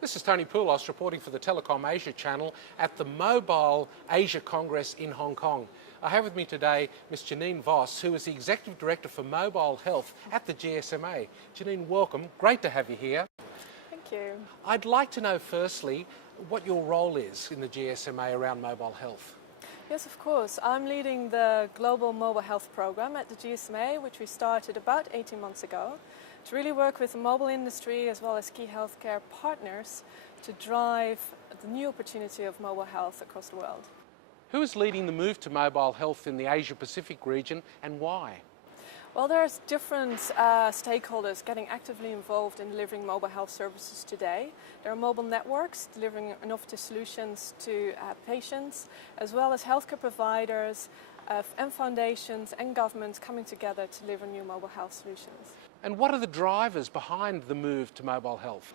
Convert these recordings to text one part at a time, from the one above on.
This is Tony Poulos reporting for the Telecom Asia channel at the Mobile Asia Congress in Hong Kong. I have with me today Ms. Jeanine Vos, who is the Executive Director for Mobile Health at the GSMA. Jeanine, welcome. Great to have you here. Thank you. I'd like to know firstly what your role is in the GSMA around mobile health. Yes, of course. I'm leading the Global Mobile Health Program at the GSMA, which we started about 18 months ago, to really work with the mobile industry as well as key healthcare partners to drive the new opportunity of mobile health across the world. Who is leading the move to mobile health in the Asia Pacific region and why? Well, there's different stakeholders getting actively involved in delivering mobile health services today. There are mobile networks delivering innovative solutions to patients, as well as healthcare providers and foundations and governments coming together to deliver new mobile health solutions. And what are the drivers behind the move to mobile health?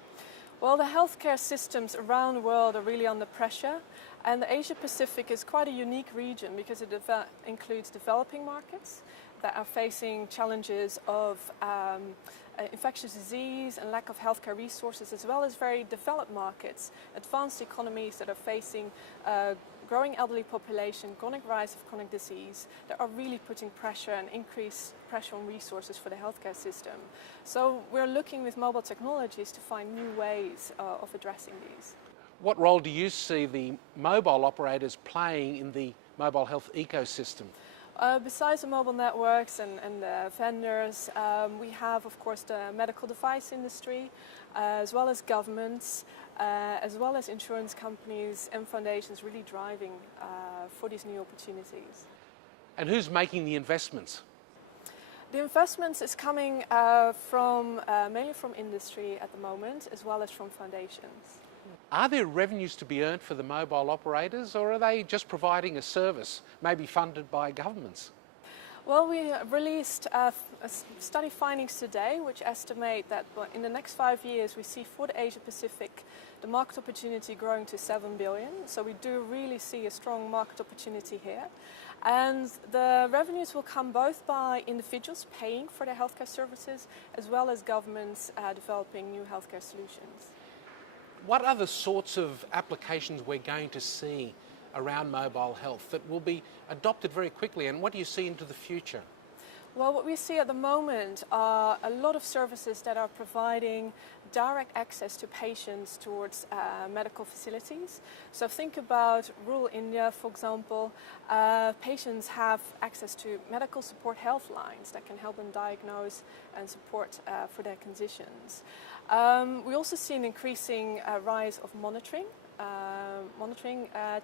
Well, the healthcare systems around the world are really under pressure, and the Asia Pacific is quite a unique region because it includes developing markets that are facing challenges of infectious disease and lack of healthcare resources, as well as very developed markets, advanced economies that are facing growing elderly population, chronic rise of chronic disease, that are really putting pressure and increased pressure on resources for the healthcare system. So we're looking with mobile technologies to find new ways of addressing these. What role do you see the mobile operators playing in the mobile health ecosystem? Besides the mobile networks and the vendors, we have, of course, the medical device industry, as well as governments, as well as insurance companies and foundations really driving for these new opportunities. And who's making the investments? The investments is coming mainly from industry at the moment, as well as from foundations. Are there revenues to be earned for the mobile operators, or are they just providing a service, maybe funded by governments? Well, we released study findings today which estimate that in the next 5 years we see for the Asia Pacific the market opportunity growing to 7 billion. So we do really see a strong market opportunity here. And the revenues will come both by individuals paying for their healthcare services as well as governments developing new healthcare solutions. What other sorts of applications we're going to see around mobile health that will be adopted very quickly, and what do you see into the future? Well, what we see at the moment are a lot of services that are providing direct access to patients towards medical facilities. So think about rural India, for example. Patients have access to medical support health lines that can help them diagnose and support for their conditions. We also see an increasing rise of monitoring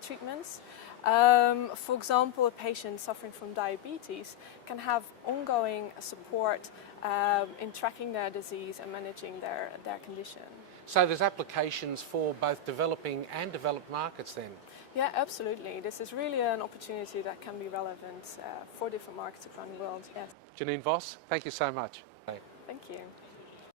treatments. For example, a patient suffering from diabetes can have ongoing support in tracking their disease and managing their condition. So there's applications for both developing and developed markets then? Yeah, absolutely. This is really an opportunity that can be relevant for different markets around the world. Yes. Jeanine Vos, thank you so much. Thank you.